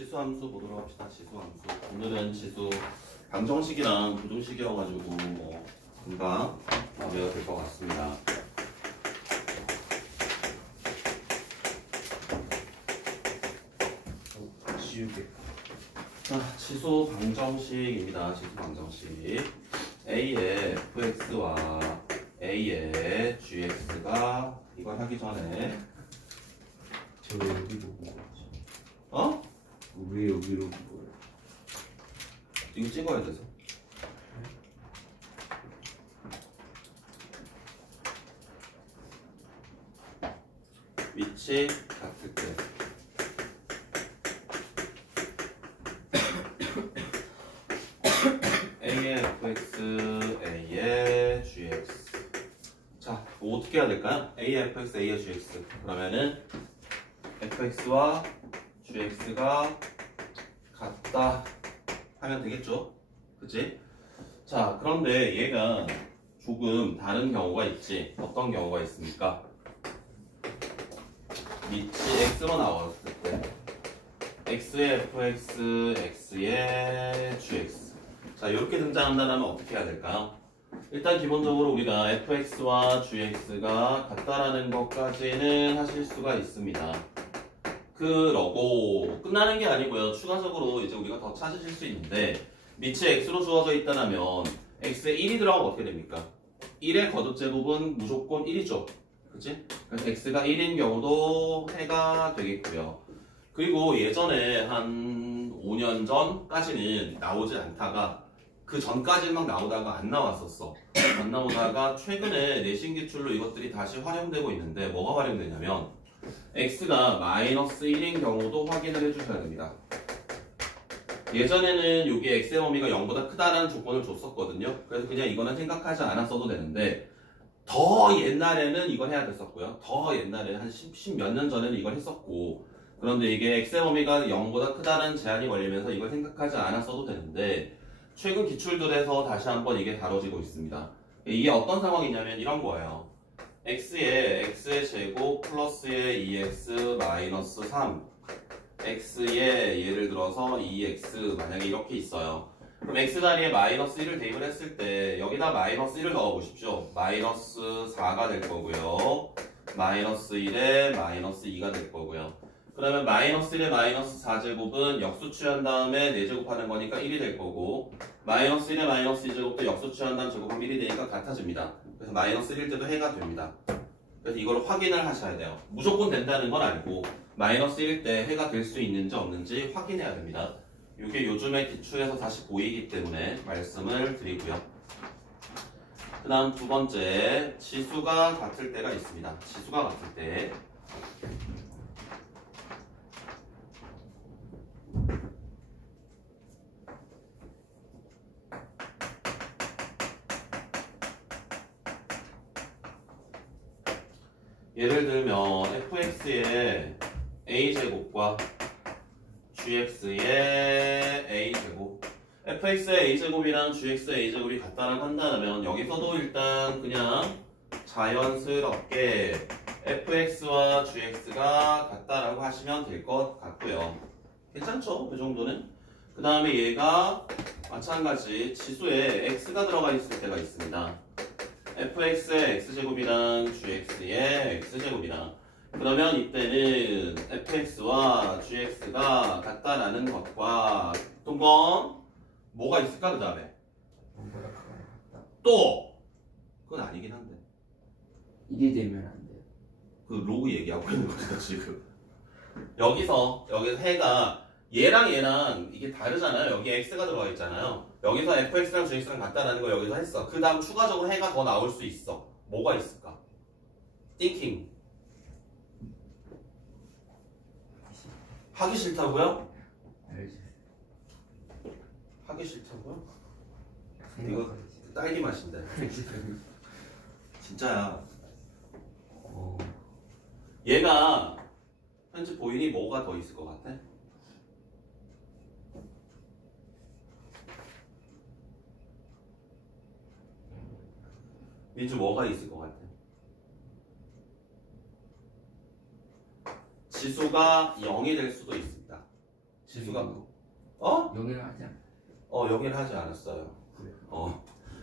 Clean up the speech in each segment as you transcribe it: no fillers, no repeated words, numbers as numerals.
지수 함수 보도록 합시다. 지수 함수. 오늘은 지수 방정식이랑 부등식이어가지고 뭐 금방 외워야 될 것 같습니다. 지우개. 자, 지수 방정식입니다. 지수 방정식. A의 fx와 A의 gx가 이걸 하기 전에 저 여기로 본 거지. 어? 왜 여기로 본 거예요? 이거 찍어야 돼서. 위치 같을 때. A의 fx, A의 gx. 자, 뭐 어떻게 해야 될까요? A의 fx, A의 gx. 그러면은 fx와 gx가 같다 하면 되겠죠? 그치? 자, 그런데 얘가 조금 다른 경우가 있지. 어떤 경우가 있습니까? 밑이 x로 나왔을 때 x의 fx, x의 gx. 자, 이렇게 등장한다면 어떻게 해야 될까요? 일단 기본적으로 우리가 fx와 gx가 같다라는 것까지는 하실 수가 있습니다. 그러고 끝나는 게 아니고요. 추가적으로 이제 우리가 더 찾으실 수 있는데 밑이 x로 주어져 있다면 x에 1이 들어가면 어떻게 됩니까? 1의 거듭제곱은 무조건 1이죠. 그치? 그래서 x가 1인 경우도 해가 되겠고요. 그리고 예전에 한 5년 전까지는 나오지 않다가 그 전까지는 막 나오다가 안 나왔었어. 안 나오다가 최근에 내신 기출로 이것들이 다시 활용되고 있는데 뭐가 활용되냐면 x가 마이너스 1인 경우도 확인을 해주셔야 됩니다. 예전에는 여기 x의 범위가 0보다 크다라는 조건을 줬었거든요. 그래서 그냥 이거는 생각하지 않았어도 되는데 더 옛날에는 이걸 해야 됐었고요. 더 옛날에 한 10 몇 년 전에는 이걸 했었고, 그런데 이게 x의 범위가 0보다 크다는 제한이 걸리면서 이걸 생각하지 않았어도 되는데 최근 기출들에서 다시 한번 이게 다뤄지고 있습니다. 이게 어떤 상황이냐면 이런 거예요. x의 제곱 플러스의 2x 마이너스 3 x의 예를 들어서 2x 만약에 이렇게 있어요. 그럼 x 자리에 마이너스 1을 대입을 했을 때 여기다 마이너스 1을 넣어 보십시오. 마이너스 4가 될 거고요. 마이너스 1에 마이너스 2가 될 거고요. 그러면 마이너스 1에 마이너스 4제곱은 역수 취한 다음에 4제곱하는 거니까 1이 될 거고, 마이너스 1에 마이너스 2제곱도 역수 취한 다음 제곱하면 1이 되니까 같아집니다. 그래서 마이너스 1일 때도 해가 됩니다. 그래서 이걸 확인을 하셔야 돼요. 무조건 된다는 건 아니고 마이너스 1일 때 해가 될 수 있는지 없는지 확인해야 됩니다. 이게 요즘에 기출에서 다시 보이기 때문에 말씀을 드리고요. 그 다음 두 번째, 지수가 같을 때가 있습니다. 지수가 같을 때 예를 들면 fx의 a제곱과 gx의 a제곱, fx의 a제곱이랑 gx의 a제곱이 같다라고 한다면 여기서도 일단 그냥 자연스럽게 fx와 gx가 같다라고 하시면 될 것 같고요. 괜찮죠? 이 정도는? 그 다음에 얘가 마찬가지 지수에 x가 들어가 있을 때가 있습니다. fx의 x제곱이랑 gx의 x제곱이랑, 그러면 이때는 fx와 gx가 같다라는 것과 동건 뭐가 있을까? 그 다음에 또 그건 아니긴 한데 1이 되면 안 돼요. 그 로그 얘기하고 있는 거죠 지금. 여기서 해가 얘랑 이게 다르잖아요. 여기 x가 들어가 있잖아요. 여기서 fx랑 gx랑 같다라는 거 여기서 했어. 그 다음 추가적으로 해가 더 나올 수 있어. 뭐가 있을까? thinking. 하기 싫다고요? 알지. 하기 싫다고요? 이거 딸기 맛인데. 진짜야. 얘가 현재 보이니 뭐가 더 있을 것 같아? 민주 뭐가 있을 것 같아? 지수가 0이 될 수도 있습니다. 지수가 어? 0을 하지 않아. 0을 하지 않았어요. 그래.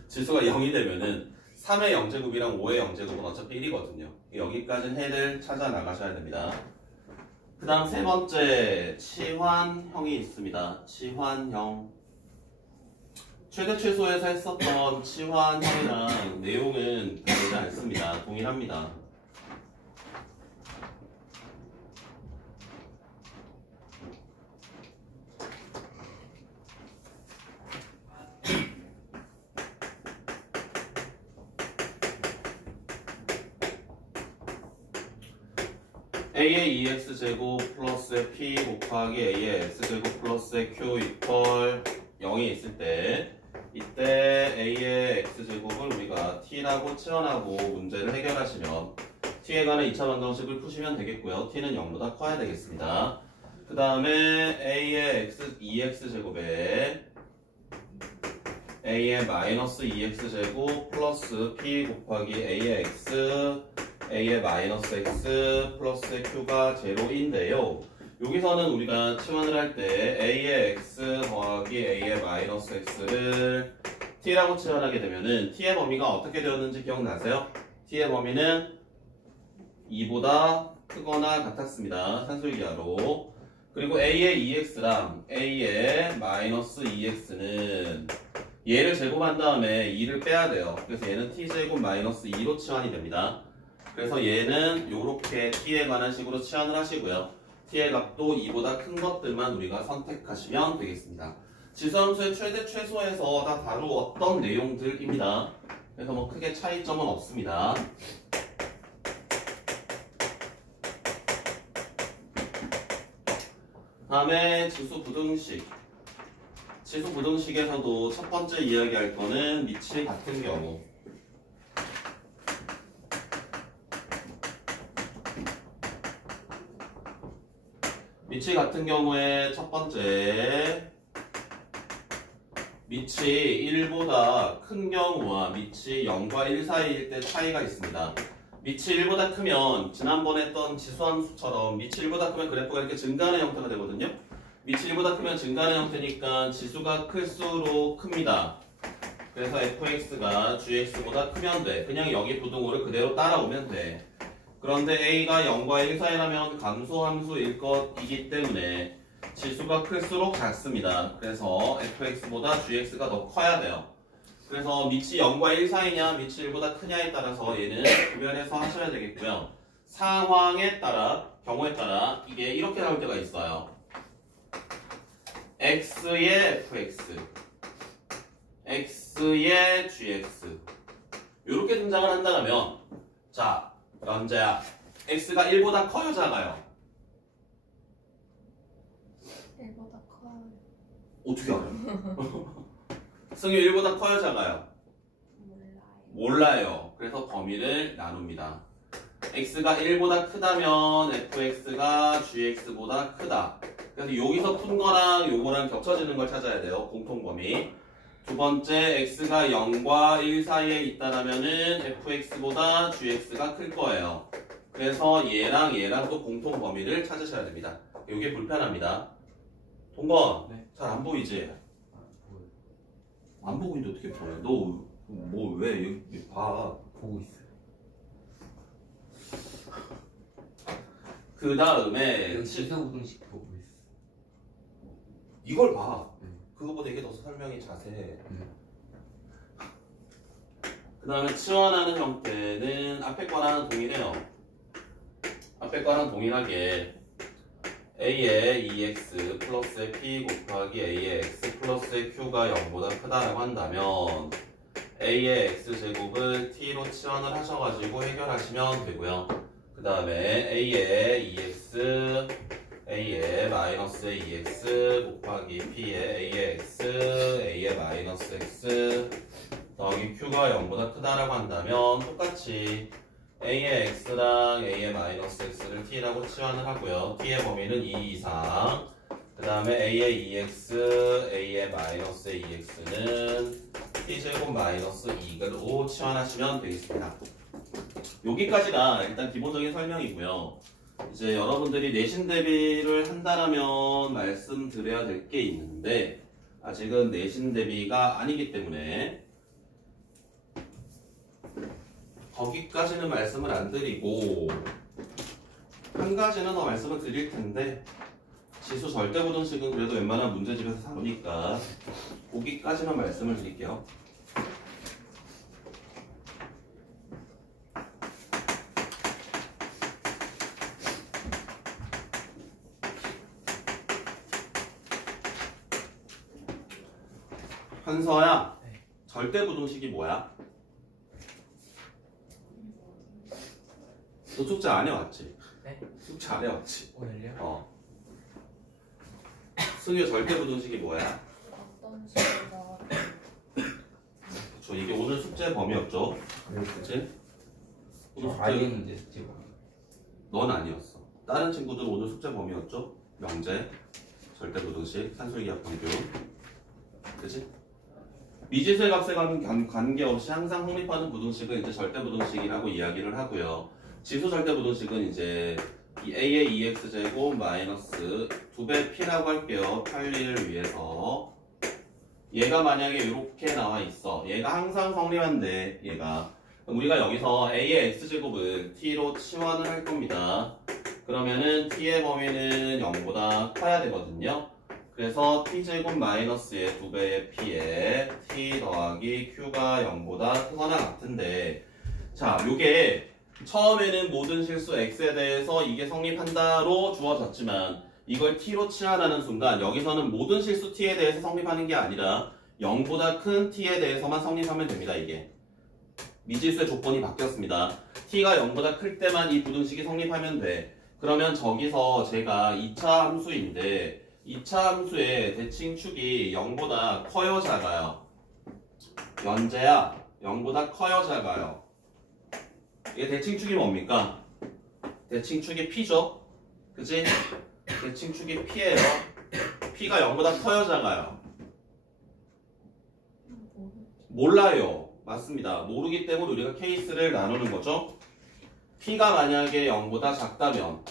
지수가 0이 되면은 3의 0제곱이랑 5의 0제곱은 어차피 1이거든요. 여기까지는 해를 찾아 나가셔야 됩니다. 그 다음 세 번째 치환형이 있습니다. 치환형. 최대 최소에서 했었던 치환형이랑 내용은 다르지 않습니다. 동일합니다. a의 2x제곱 플러스 p 곱하기 a의 x제곱 플러스 q 이퀄 0이 있을 때 이때 a의 x제곱을 우리가 t라고 치환하고 문제를 해결하시면 t에 관한 2차 방정식을 푸시면 되겠고요. t는 0보다 커야 되겠습니다. 그 다음에 a의 2x제곱에 a의 마이너스 2x제곱 플러스 p 곱하기 a의 x a의 마이너스 x 플러스 q가 제로인데요. 여기서는 우리가 치환을 할 때 a의 x 더하기 a의 마이너스 x를 t라고 치환하게 되면은 t의 범위가 어떻게 되었는지 기억나세요? t의 범위는 2보다 크거나 같았습니다. 산술기하로. 그리고 a의 2x랑 a의 마이너스 2x는 얘를 제곱한 다음에 2를 빼야 돼요. 그래서 얘는 t제곱 마이너스 2로 치환이 됩니다. 그래서 얘는 이렇게 t에 관한 식으로 치환을 하시고요. t의 값도 2보다 큰 것들만 우리가 선택하시면 되겠습니다. 지수함수의 최대 최소에서 다 다루었던 내용들입니다. 그래서 뭐 크게 차이점은 없습니다. 다음에 지수 부등식. 지수 부등식에서도 첫 번째 이야기할 거는 밑이 같은 경우. 밑이 같은 경우에 첫 번째 밑이 1보다 큰 경우와 밑이 0과 1 사이일 때 차이가 있습니다. 밑이 1보다 크면 지난번에 했던 지수함수처럼 밑이 1보다 크면 그래프가 이렇게 증가하는 형태가 되거든요. 밑이 1보다 크면 증가하는 형태니까 지수가 클수록 큽니다. 그래서 fx가 gx보다 크면 돼. 그냥 여기 부등호를 그대로 따라오면 돼. 그런데 a가 0과 1 사이라면 감소함수일 것이기 때문에 지수가 클수록 작습니다. 그래서 fx보다 gx가 더 커야 돼요. 그래서 밑이 0과 1 사이냐 밑이 1보다 크냐에 따라서 얘는 구별해서 하셔야 되겠고요. 상황에 따라 경우에 따라 이게 이렇게 나올 때가 있어요. x의 fx x의 gx 이렇게 등장을 한다면 자 연재야 x가 1보다 커요 작아요? 1보다 커요. 어떻게 알아요? 승유 1보다 커요 작아요? 몰라요. 그래서 범위를 나눕니다. x가 1보다 크다면 fx가 gx보다 크다. 그래서 여기서 푼 거랑 요거랑 겹쳐지는 걸 찾아야 돼요. 공통범위. 두 번째 x가 0과 1 사이에 있다라면은 fx보다 gx가 클 거예요. 그래서 얘랑 얘랑 또 공통 범위를 찾으셔야 됩니다. 이게 불편합니다. 동건 네. 잘 안 보이지? 보여. 안 보고 있는데 어떻게 보여? 너 뭐 왜 여기 봐? 보고 있어요. 그 다음에 여기 지수부등식 보고 있어. 이걸 봐. 네. 그거보다 이게 더 설명이 자세해. 네. 그 다음에 치환하는 형태는 앞에 거랑 동일해요. 앞에 거랑 동일하게 a의 2x 플러스 p 곱하기 a의 x 플러스 q가 0보다 크다라고 한다면 a의 x제곱을 t로 치환을 하셔가지고 해결하시면 되고요. 그 다음에 a의 2x a의 마이너스 2x 곱하기 p의 a의 x a의 마이너스 x 더하기 q가 0보다 크다라고 한다면 똑같이 a의 x랑 a의 마이너스 x를 t라고 치환을 하고요. t의 범위는 2 이상. 그 다음에 a의 2x, a의 마이너스 2x는 t제곱 마이너스 2로 치환하시면 되겠습니다. 여기까지가 일단 기본적인 설명이고요. 이제 여러분들이 내신 대비를 한다라면 말씀드려야 될 게 있는데 아직은 내신 대비가 아니기 때문에 거기까지는 말씀을 안 드리고 한 가지는 더 말씀을 드릴 텐데 지수 절대부등식은 그래도 웬만한 문제집에서 다루니까 거기까지만 말씀을 드릴게요. 한서야, 네. 절대부등식이 뭐야? 너 숙제 안 해왔지? 네? 숙제 안 해왔지? 오늘요? 승유 절대부등식이 뭐야? 어떤 식으로 그쵸, 이게 오늘 숙제 범위였죠? 그치? 오늘 숙제, 알겠는데 지금. 넌 아니었어. 다른 친구들 오늘 숙제 범위였죠? 명제, 절대부등식, 산술기하 평균. 그치? 미지수의 값에 관계없이 항상 성립하는 부등식은 이제 절대부등식이라고 이야기를 하고요. 지수 절대부등식은 이제 이 a의 2x제곱 마이너스 2배 p라고 할게요. 편리를 위해서. 얘가 만약에 이렇게 나와 있어. 얘가 항상 성립한대. 얘가. 우리가 여기서 a의 x제곱은 t로 치환을 할 겁니다. 그러면은 t의 범위는 0보다 커야 되거든요. 그래서 t제곱 마이너스의 2배의 p에 t 더하기 q가 0보다 크거나 같은데 자, 요게 처음에는 모든 실수 x에 대해서 이게 성립한다로 주어졌지만 이걸 t로 치환하는 순간 여기서는 모든 실수 t에 대해서 성립하는 게 아니라 0보다 큰 t에 대해서만 성립하면 됩니다. 이게 미지수의 조건이 바뀌었습니다. t가 0보다 클 때만 이 부등식이 성립하면 돼. 그러면 저기서 제가 2차 함수인데 2차 함수의 대칭축이 0보다 커요 작아요? 연재야 0보다 커요 작아요? 이게 대칭축이 뭡니까? 대칭축이 p죠? 그치? 대칭축이 p예요. p가 0보다 커요 작아요? 몰라요. 맞습니다. 모르기 때문에 우리가 케이스를 나누는 거죠. p가 만약에 0보다 작다면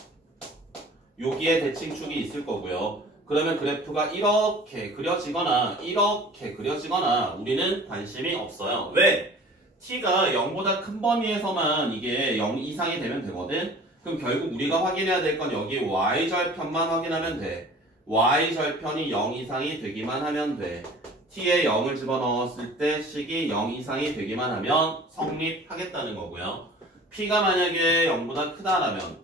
여기에 대칭축이 있을 거고요. 그러면 그래프가 이렇게 그려지거나 이렇게 그려지거나 우리는 관심이 없어요. 왜? t가 0보다 큰 범위에서만 이게 0 이상이 되면 되거든? 그럼 결국 우리가 확인해야 될 건 여기 y절편만 확인하면 돼. y절편이 0 이상이 되기만 하면 돼. t에 0을 집어넣었을 때 식이 0 이상이 되기만 하면 성립하겠다는 거고요. p가 만약에 0보다 크다라면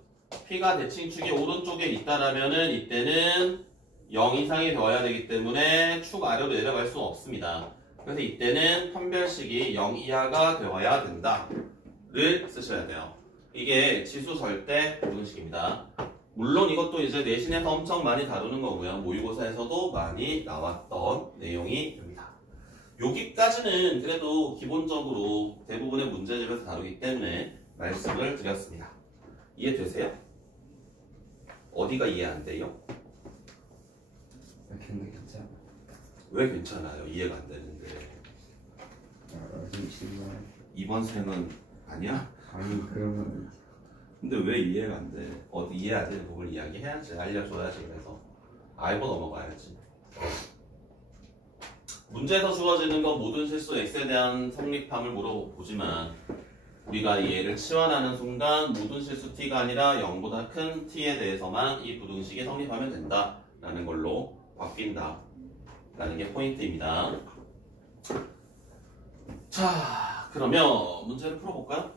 p가 대칭축이 오른쪽에 있다라면은 이때는 0 이상이 되어야 되기 때문에 축 아래로 내려갈 수 없습니다. 그래서 이때는 판별식이 0 이하가 되어야 된다를 쓰셔야 돼요. 이게 지수 절대 부등식입니다. 물론 이것도 이제 내신에서 엄청 많이 다루는 거고요. 모의고사에서도 많이 나왔던 내용이 됩니다. 여기까지는 그래도 기본적으로 대부분의 문제집에서 다루기 때문에 말씀을 드렸습니다. 이해되세요? 어디가 이해 안 돼요? 근데 괜찮아. 왜 괜찮아요? 이해가 안 되는데. 이번 생은 아니야? 아니 그러면 근데 왜 이해가 안 돼? 어디 이해 안 되는 부분을 이야기해야지. 알려줘야지. 그래서 알고 넘어가야지. 문제에서 주어지는 건 모든 실수 x에 대한 성립함을 물어보지만 우리가 이 얘를 치환하는 순간 모든 실수 t가 아니라 0보다 큰 t에 대해서만 이 부등식이 성립하면 된다 라는 걸로 바뀐다 라는 게 포인트입니다. 자, 그러면 문제를 풀어볼까요?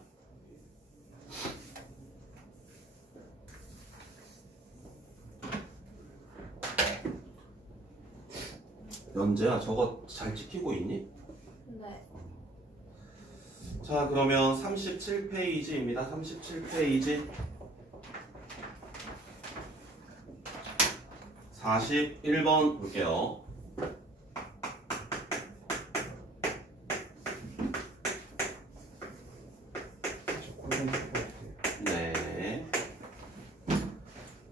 연재야, 저거 잘 찍히고 있니? 네. 자, 그러면 37페이지입니다. 37페이지 41번 볼게요. 네.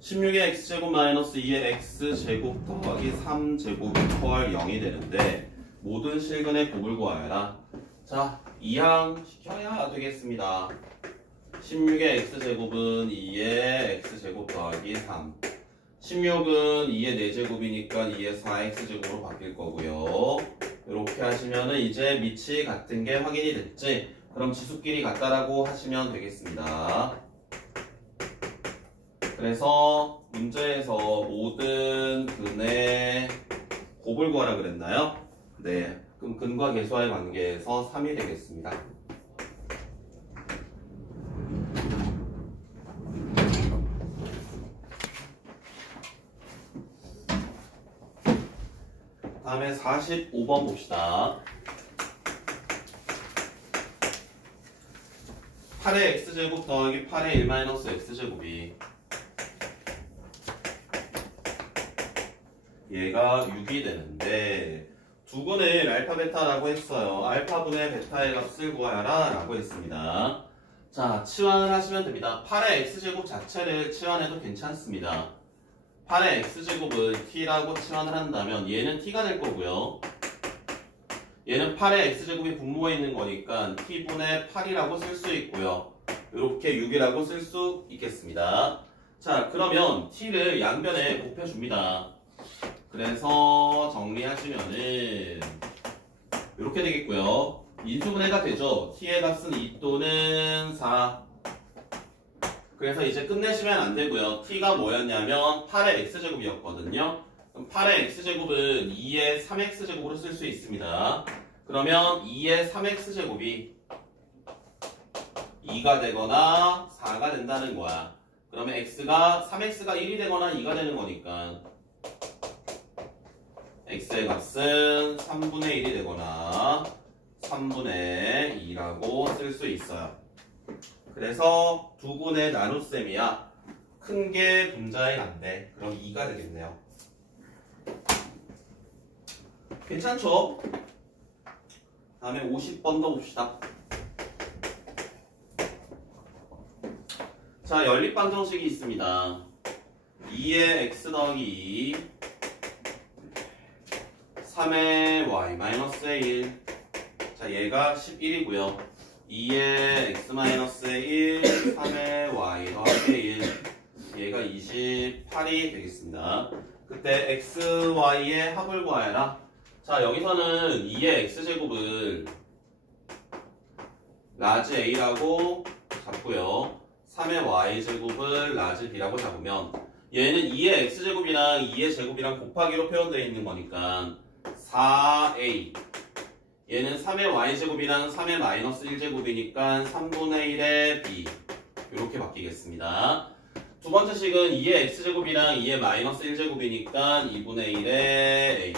16의 x제곱 마이너스 2의 x제곱 더하기 3제곱이 더할 0이 되는데 모든 실근의 곱을 구하여라. 자, 이항 시켜야 되겠습니다. 16의 x제곱은 2의 x제곱 더하기 3. 16은 2의 4제곱이니까 2의 4x제곱으로 바뀔 거고요. 이렇게 하시면은 이제 밑이 같은 게 확인이 됐지? 그럼 지수끼리 같다라고 하시면 되겠습니다. 그래서 문제에서 모든 근의 곱을 구하라 그랬나요? 네. 그럼 근과 계수와의 관계에서 3이 되겠습니다. 다음에 45번 봅시다. 8의 x제곱 더하기 8의 1 마이너스 x제곱이 얘가 6이 되는데 두 근을 알파 베타라고 했어요. 알파분의 베타의 값을 구하라 라고 했습니다. 자, 치환을 하시면 됩니다. 8의 x제곱 자체를 치환해도 괜찮습니다. 8의 x제곱을 t라고 치환을 한다면 얘는 t가 될 거고요. 얘는 8의 x제곱이 분모에 있는 거니까 t분의 8이라고 쓸 수 있고요. 이렇게 6이라고 쓸 수 있겠습니다. 자, 그러면 t를 양변에 곱해줍니다. 그래서 정리하시면은 이렇게 되겠고요. 인수분해가 되죠. t의 값은 2 또는 4. 그래서 이제 끝내시면 안 되고요. t가 뭐였냐면 8의 x제곱이었거든요. 그럼 8의 x제곱은 2의 3x제곱으로 쓸 수 있습니다. 그러면 2의 3x제곱이 2가 되거나 4가 된다는 거야. 그러면 x가 3x가 1이 되거나 2가 되는 거니까 x의 값은 3분의 1이 되거나 3분의 2라고 쓸 수 있어요. 그래서 두 분의 나눗셈이야. 큰 게 분자에 간대. 그럼 2가 되겠네요. 괜찮죠? 다음에 50번 더 봅시다. 자, 연립방정식이 있습니다. 2의 x 더하기 2 3의 y 마이너스의 1. 자, 얘가 11이고요. 2의 x-의 1, 3의 y 더하기 1. 얘가 28이 되겠습니다. 그때 x, y의 합을 구하여라. 자, 여기서는 2의 x제곱을 라지 a라고 잡고요. 3의 y제곱을 라지 b라고 잡으면 얘는 2의 x제곱이랑 2의 제곱이랑 곱하기로 표현되어 있는 거니까 4a. 얘는 3의 y제곱이랑 3의 마이너스 1제곱이니까 3분의 1의 b. 이렇게 바뀌겠습니다. 두 번째 식은 2의 x제곱이랑 2의 마이너스 1제곱이니까 2분의 1의 a.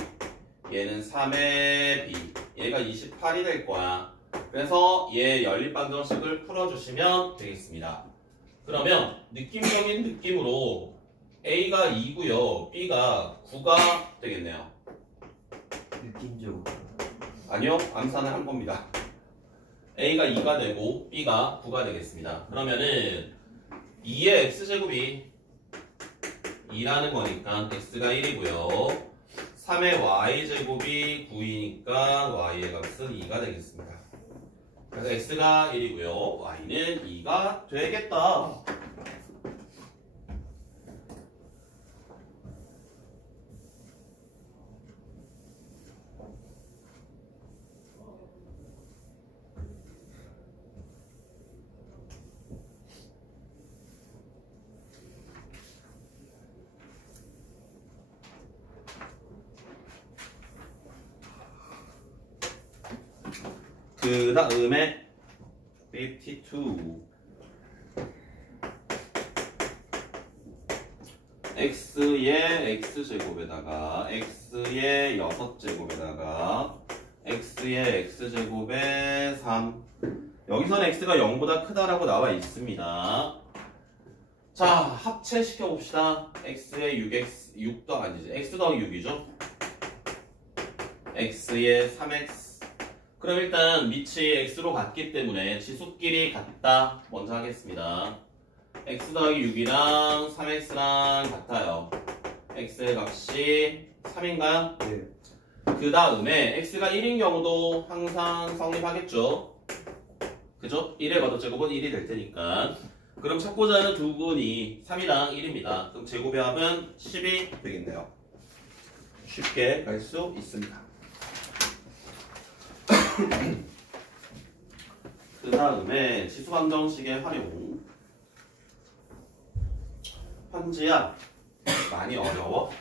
얘는 3의 b. 얘가 28이 될 거야. 그래서 얘 연립방정식을 풀어주시면 되겠습니다. 그러면 느낌적인 느낌으로 a가 2고요. b가 9가 되겠네요. 느낌적으로. 아니요, 암산을 한 겁니다. a가 2가 되고 b가 9가 되겠습니다. 그러면은 2의 x제곱이 2라는 거니까 x가 1이고요. 3의 y제곱이 9이니까 y의 값은 2가 되겠습니다. 그래서 x가 1이고요. y는 2가 되겠다. 그 다음에 52 x의 x제곱에다가 x의 6제곱에다가 x의 x제곱에 3. 여기서는 x가 0보다 크다라고 나와 있습니다. 자, 합체시켜 봅시다. x의 6도 아니지, x 더하기 6이죠. x의 3x. 그럼 일단 밑이 x로 같기 때문에 지수끼리 같다 먼저 하겠습니다. x 더하기 6이랑 3x랑 같아요. x의 값이 3인가요? 네. 그 다음에 x가 1인 경우도 항상 성립하겠죠. 그죠? 1의 거듭제곱은 1이 될 테니까. 그럼 찾고자 하는 두근이 3이랑 1입니다. 그럼 제곱의 합은 10이 되겠네요. 쉽게 갈 수 있습니다. 그 다음에 지수방정식의 활용. 현지야 많이 어려워?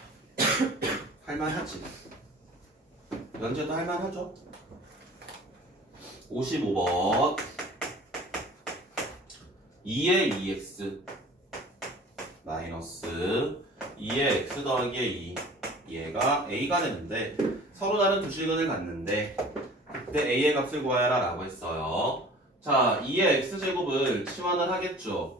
할만하지. 연재도 할만하죠? 55번 2의 2x 마이너스 2의 x 더하기 2 얘가 a가 되는데 서로 다른 두 실근을 갖는데 그때 a의 값을 구하여라 라고 했어요. 자, 2의 x제곱을 치환을 하겠죠.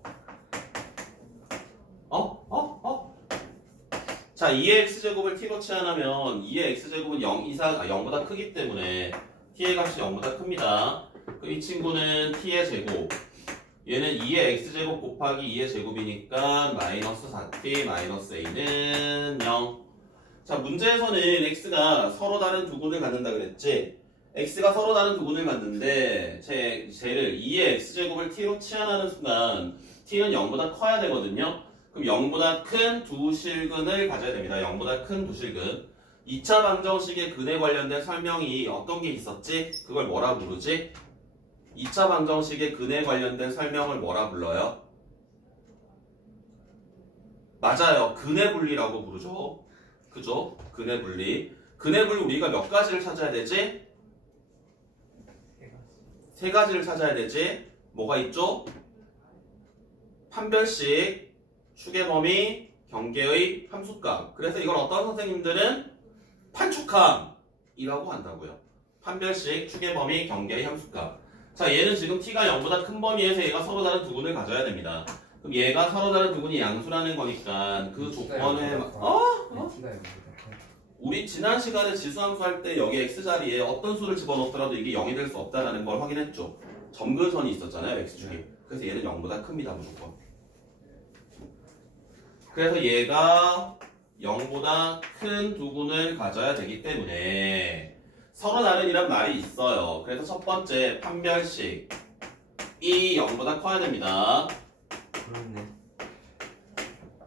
자, 2의 x제곱을 t로 치환하면 2의 x제곱은 0보다 크기 때문에 t의 값이 0보다 큽니다. 그럼 이 친구는 t의 제곱, 얘는 2의 x제곱 곱하기 2의 제곱이니까 마이너스 4t 마이너스 a는 0. 자, 문제에서는 x가 서로 다른 두 군을 갖는다 그랬지? x가 서로 다른 두 군을 갖는데 쟤를 2의 x제곱을 t로 치환하는 순간 t는 0보다 커야 되거든요. 그럼 0보다 큰 두 실근을 가져야 됩니다. 0보다 큰 두 실근. 2차 방정식의 근에 관련된 설명이 어떤 게 있었지? 그걸 뭐라 부르지? 2차 방정식의 근에 관련된 설명을 뭐라 불러요? 맞아요. 근의 분리라고 부르죠. 그죠? 근의 분리. 근의 분리 우리가 몇 가지를 찾아야 되지? 세 가지를 찾아야 되지. 뭐가 있죠? 판별식, 축의 범위, 경계의 함수값. 그래서 이걸 어떤 선생님들은 판축함이라고 한다고요. 판별식, 축의 범위, 경계의 함수값. 자, 얘는 지금 t가 0보다 큰 범위에서 얘가 서로 다른 두 군을 가져야 됩니다. 그럼 얘가 서로 다른 두 군이 양수라는 거니까 그 조건에 우리 지난 시간에 지수함수 할 때 여기 x자리에 어떤 수를 집어넣더라도 이게 0이 될 수 없다는 걸 확인했죠. 점근선이 있었잖아요, x축이. 그래서 얘는 0보다 큽니다, 무조건. 그래서 얘가 0보다 큰 두 군을 가져야 되기 때문에 서로 다른이란 말이 있어요. 그래서 첫 번째 판별식 이 0보다 커야 됩니다. 그렇네.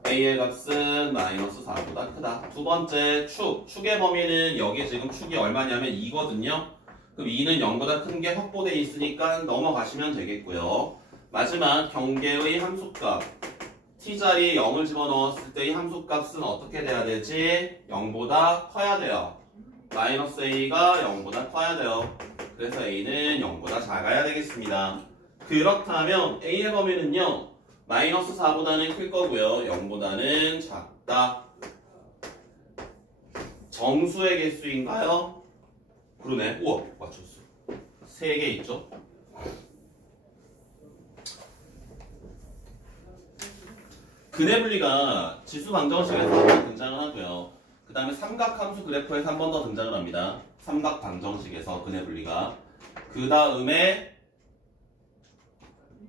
a의 값은 마이너스 4보다 크다. 두 번째 축의 범위는 여기 지금 축이 얼마냐면 2거든요. 그럼 2는 0보다 큰 게 확보되어 있으니까 넘어가시면 되겠고요. 마지막 경계의 함수값 t자리에 0을 집어넣었을 때 이 함수값은 어떻게 돼야 되지? 0보다 커야 돼요. 마이너스 a가 0보다 커야 돼요. 그래서 a는 0보다 작아야 되겠습니다. 그렇다면 a의 범위는요. 마이너스 4보다는 클 거고요. 0보다는 작다. 정수의 개수인가요? 그러네. 우와, 맞췄어. 3개 있죠? 근의 분리가 지수 방정식에서 한 번 등장을 하고요. 그 다음에 삼각함수 그래프에서 한 번 더 등장을 합니다. 삼각 방정식에서 근의 분리가. 그 다음에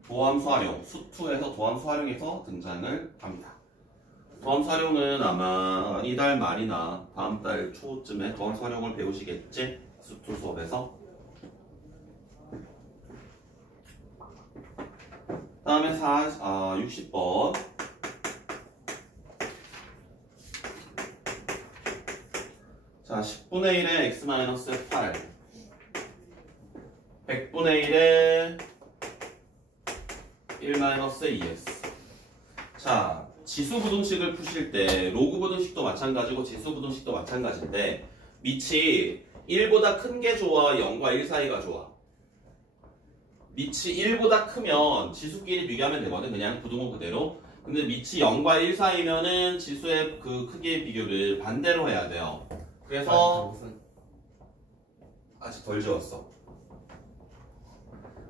도함수 활용, 수투에서 도함수 활용해서 등장을 합니다. 도함수 활용은 아마 이달 말이나 다음 달 초쯤에 도함수 활용을 배우시겠지? 수투 수업에서. 다음에 60번. 자, 10분의 1에 x-8 100분의 1에 1-2x. 자, 지수부등식을 푸실 때 로그부등식도 마찬가지고 지수부등식도 마찬가지인데 밑이 1보다 큰 게 좋아? 0과 1 사이가 좋아? 밑이 1보다 크면 지수끼리 비교하면 되거든. 그냥 부등호 그대로. 근데 밑이 0과 1 사이면은 지수의 그 크기의 비교를 반대로 해야 돼요. 그래서 아직 덜 지웠어.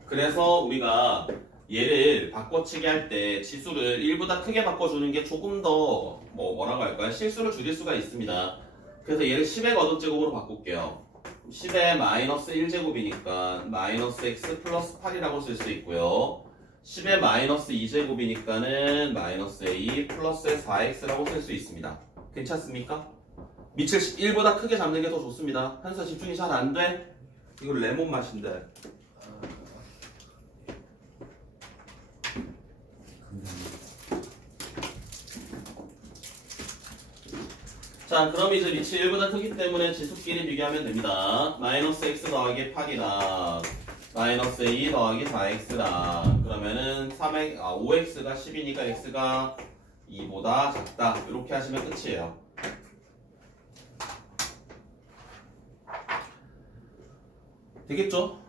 그래서 우리가 얘를 바꿔치기 할 때 지수를 1보다 크게 바꿔주는 게 조금 더 뭐라고 할까요? 실수를 줄일 수가 있습니다. 그래서 얘를 10의 거듭제곱으로 바꿀게요. 10의 마이너스 1제곱이니까 마이너스 x 플러스 8이라고 쓸 수 있고요. 10의 마이너스 2제곱이니까는 마이너스 a 플러스 4x라고 쓸 수 있습니다. 괜찮습니까? 밑을 1보다 크게 잡는 게 더 좋습니다. 한사 집중이 잘 안 돼? 이거 레몬 맛인데. 자, 그럼 이제 위치 1보다 크기 때문에 지수끼리 비교하면 됩니다. 마이너스 x 더하기 8이다. 마이너스 2 더하기 4x다. 그러면은 5x가 10이니까 x가 2보다 작다. 이렇게 하시면 끝이에요. 되겠죠?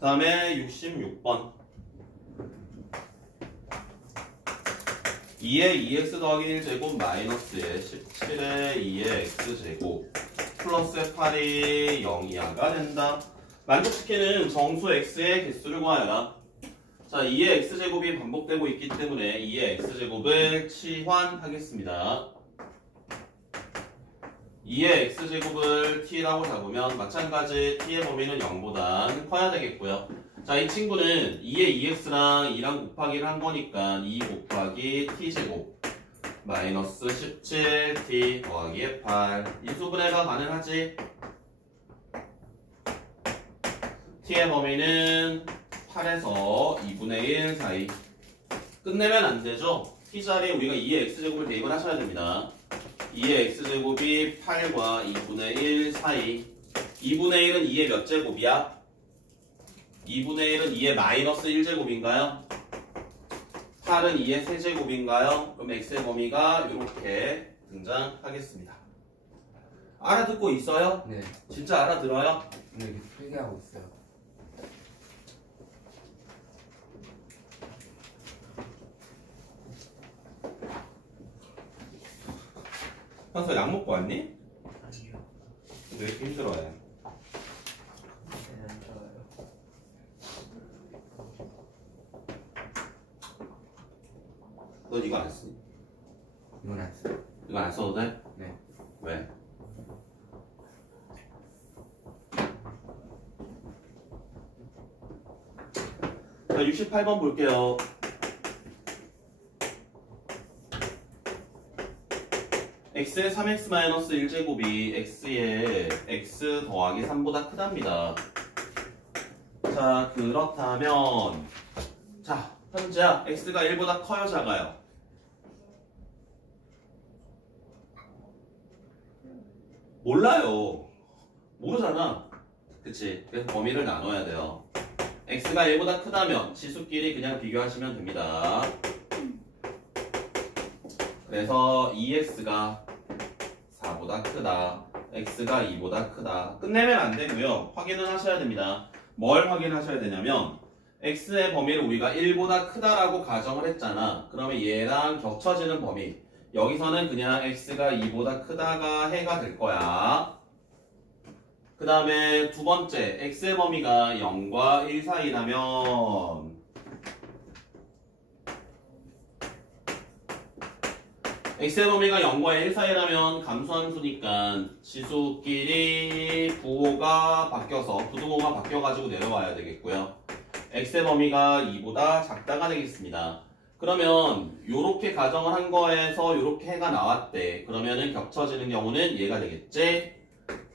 다음에 66번. 2의 2x 더하기 1제곱 마이너스의 17의 2의 x제곱 플러스 8이 0 이하가 된다. 만족시키는 정수 x의 개수를 구하여라. 자, 2의 x제곱이 반복되고 있기 때문에 2의 x제곱을 치환하겠습니다. 2의 x제곱을 t라고 잡으면 마찬가지 t의 범위는 0보다 커야 되겠고요. 자, 이 친구는 2의 2x랑 2랑 곱하기를 한 거니까 2 곱하기 t제곱 마이너스 17t 더하기 8 인수분해가 가능하지? t의 범위는 8에서 2분의 1 사이. 끝내면 안 되죠? t 자리에 우리가 2의 x제곱을 대입을 하셔야 됩니다. 2의 x제곱이 8과 2분의 1 사이. 2분의 1은 2의 몇 제곱이야? 2분의 1은 2의 마이너스 1제곱인가요? 8은 2의 세제곱인가요? 그럼 x의 범위가 이렇게 등장하겠습니다. 알아듣고 있어요? 네. 진짜 알아들어요? 근데 이렇게 필기하고 있어요. 현서 약 먹고 왔니? 아니요. 왜 이렇게 힘들어해? 안 좋아요. 너 이거 안 쓰니? 이건 안 써요. 이거 안 써도 돼? 네. 왜? 자, 68번 볼게요. x의 3x-1제곱이 x의 x 더하기 3보다 크답니다. 자, 그렇다면 자, 현재야 x가 1보다 커요, 작아요? 몰라요. 모르잖아. 그치? 그래서 범위를 나눠야 돼요. x가 1보다 크다면 지수끼리 그냥 비교하시면 됩니다. 그래서 2x가 4보다 크다. x가 2보다 크다. 끝내면 안 되고요. 확인을 하셔야 됩니다. 뭘 확인하셔야 되냐면 x의 범위를 우리가 1보다 크다라고 가정을 했잖아. 그러면 얘랑 겹쳐지는 범위. 여기서는 그냥 x가 2보다 크다가 해가 될 거야. 그 다음에 두 번째, x의 범위가 0과 1 사이라면 x의 범위가 0과 1 사이라면 감소함수니까 지수끼리 부호가 바뀌어서 부등호가 바뀌어가지고 내려와야 되겠고요. x의 범위가 2보다 작다가 되겠습니다. 그러면 요렇게 가정을 한 거에서 요렇게 해가 나왔대. 그러면은 겹쳐지는 경우는 얘가 되겠지?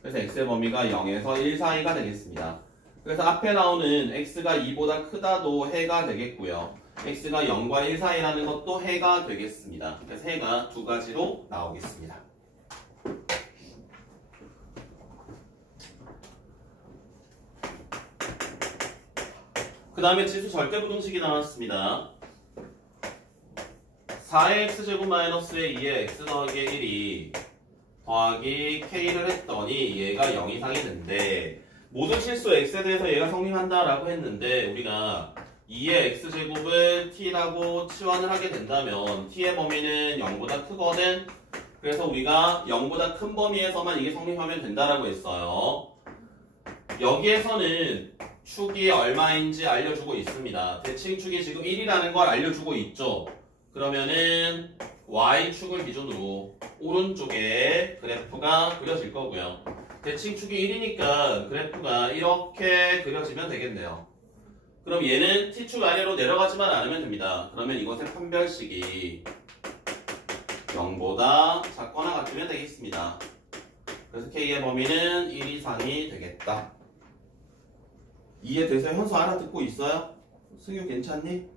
그래서 x의 범위가 0에서 1 사이가 되겠습니다. 그래서 앞에 나오는 x가 2보다 크다도 해가 되겠고요. x가 0과 1 사이라는 것도 해가 되겠습니다. 그래서 해가 두 가지로 나오겠습니다. 그 다음에 지수 절대부등식이 나왔습니다. 4의 x제곱 마이너스의 2의 x 더하기 1이 더하기 k를 했더니 얘가 0 이상이 된대. 모든 실수 x에 대해서 얘가 성립한다라고 했는데 우리가 2의 x제곱을 t라고 치환을 하게 된다면 t의 범위는 0보다 크거든. 그래서 우리가 0보다 큰 범위에서만 이게 성립하면 된다라고 했어요. 여기에서는 축이 얼마인지 알려주고 있습니다. 대칭축이 지금 1이라는 걸 알려주고 있죠. 그러면은 y축을 기준으로 오른쪽에 그래프가 그려질 거고요. 대칭축이 1이니까 그래프가 이렇게 그려지면 되겠네요. 그럼 얘는 t축 아래로 내려가지만 않으면 됩니다. 그러면 이것의 판별식이 0보다 작거나 같으면 되겠습니다. 그래서 k의 범위는 1 이상이 되겠다. 이해돼서 현수 알아듣고 있어요? 승유 괜찮니?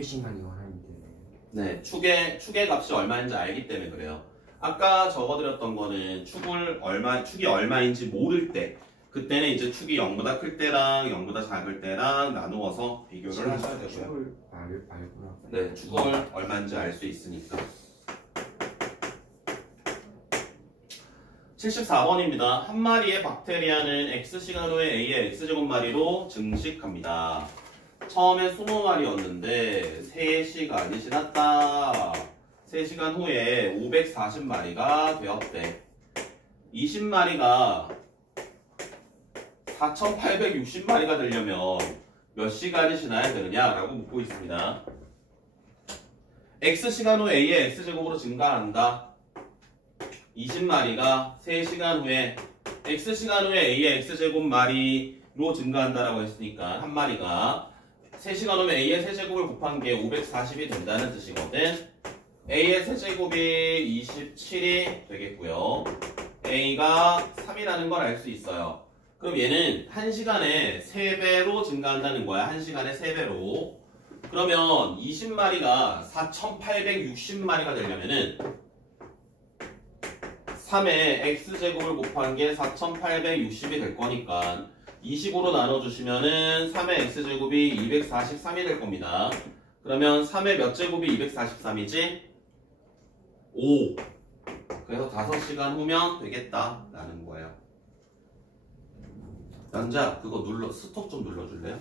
몇 시간 이거 하는데. 네, 축의 값이 얼마인지 알기 때문에 그래요. 아까 적어드렸던 거는 축이 얼마인지 모를 때, 그때는 이제 축이 0보다 클 때랑 0보다 작을 때랑 나누어서 비교를 하셔야 되고요. 축을 알구나. 네, 축을 얼마인지 알 수 있으니까. 74번입니다. 한 마리의 박테리아는 X시간 후에 A의 X제곱마리로 증식합니다. 처음에 20마리였는데 3시간이 지났다. 3시간 후에 540마리가 되었대. 20마리가 4860마리가 되려면 몇 시간이 지나야 되느냐라고 묻고 있습니다. X시간 후 A의 X제곱으로 증가한다. 20마리가 3시간 후에 X시간 후에 A의 X제곱 마리로 증가한다라고 했으니까 한 마리가 3시간 후에 A의 세제곱을 곱한 게 540이 된다는 뜻이거든. A의 세제곱이 27이 되겠고요. A가 3이라는 걸 알 수 있어요. 그럼 얘는 1시간에 3배로 증가한다는 거야. 1시간에 3배로. 그러면 20마리가 4860마리가 되려면은 3에 X제곱을 곱한 게 4860이 될 거니까 20으로 나눠주시면은 3의 X제곱이 243이 될 겁니다. 그러면 3의 몇 제곱이 243이지? 5. 그래서 5시간 후면 되겠다 라는 거예요. 남자 그거 스톱 좀 눌러줄래요?